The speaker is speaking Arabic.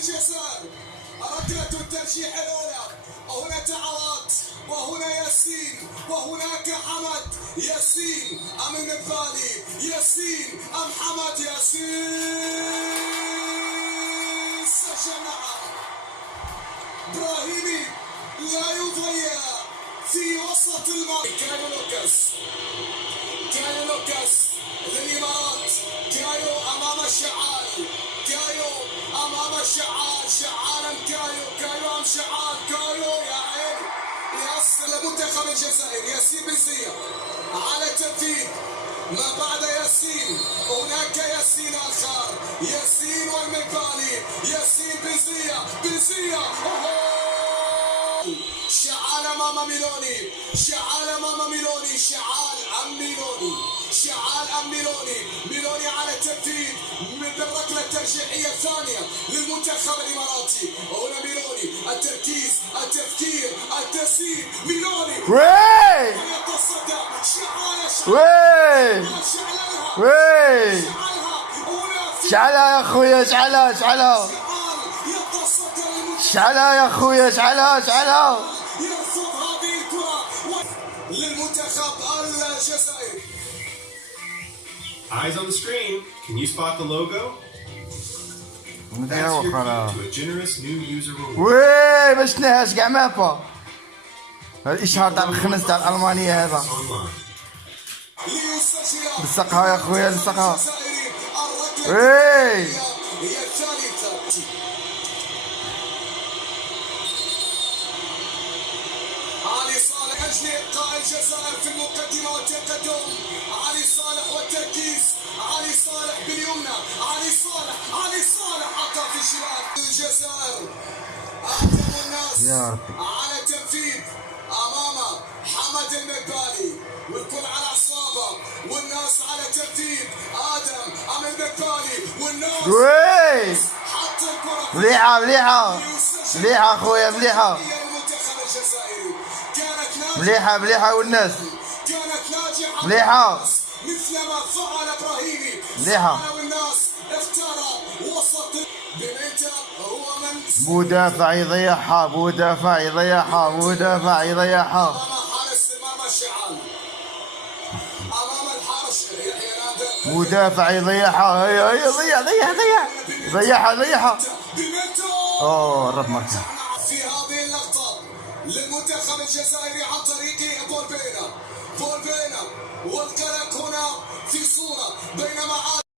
الجزائر ركلة الترجيح الأولى، وهنا تعوات وهنا ياسين وهناك حمد. ياسين أم النبالي، ياسين أم حمد. ياسين سجنها إبراهيمي لا يضيع في وسط الماء. كايو لوكاس للإمارات. كايو أمام الشعال، كايو أمام الشعال. شعال أم كايو أم شعال. كايو يا عين يصل منتخب الجزائر. ياسين بنزية على تنفيذ ما بعد ياسين. هناك ياسين الخار، ياسين والمبالي. ياسين بنزية شعال امام ميلوني، شعال امام ميلوني. شعال ام ميلوني على التنفيذ من الركله الترجيحيه الثانيه للمنتخب الاماراتي. هنا ميلوني، التركيز، التفكير، التسديد. ميلوني يتصدى. شعلها يا اخويا، شعلها يا اخويا، شعلها. يرفض هذه الكرة للمنتخب الجزائري. Eyes on the screen. Can you spot the logo? That's your key to a generous new user reward. باش نهاش كاع مابا الاشهار تاع الخنز تاع الالمانيه هذا. لصقها يا اخويا، لصقها. هي الثالثة. علي صالح أجل إبقاء الجزائر في المقدمة والتقدم. علي صالح والتركيز. علي صالح باليمنى. علي صالح عطى في الشمال. الجزائر أعتموا الناس على تنفيذ أمام حمد المبالي، والكل على أعصابه والناس على تنفيذ. آدم أم المبالي والناس حط الكرة. مليحة اخويا، مليحة والناس كانت ناجحة مليحة مثل ما فعل إبراهيمي. مليحة. والناس اختار وسط بنيتا هو من مدافع يضيعها، أمام حارس المرمى الشعال، أمام الحارس يحيى نادر. مدافع يضيعها. ضيعها. بنيتا الرقم في هذه اللقطة للمنتخب الجزائري عن طريق بول بينا. والقلق هنا في صورة، بينما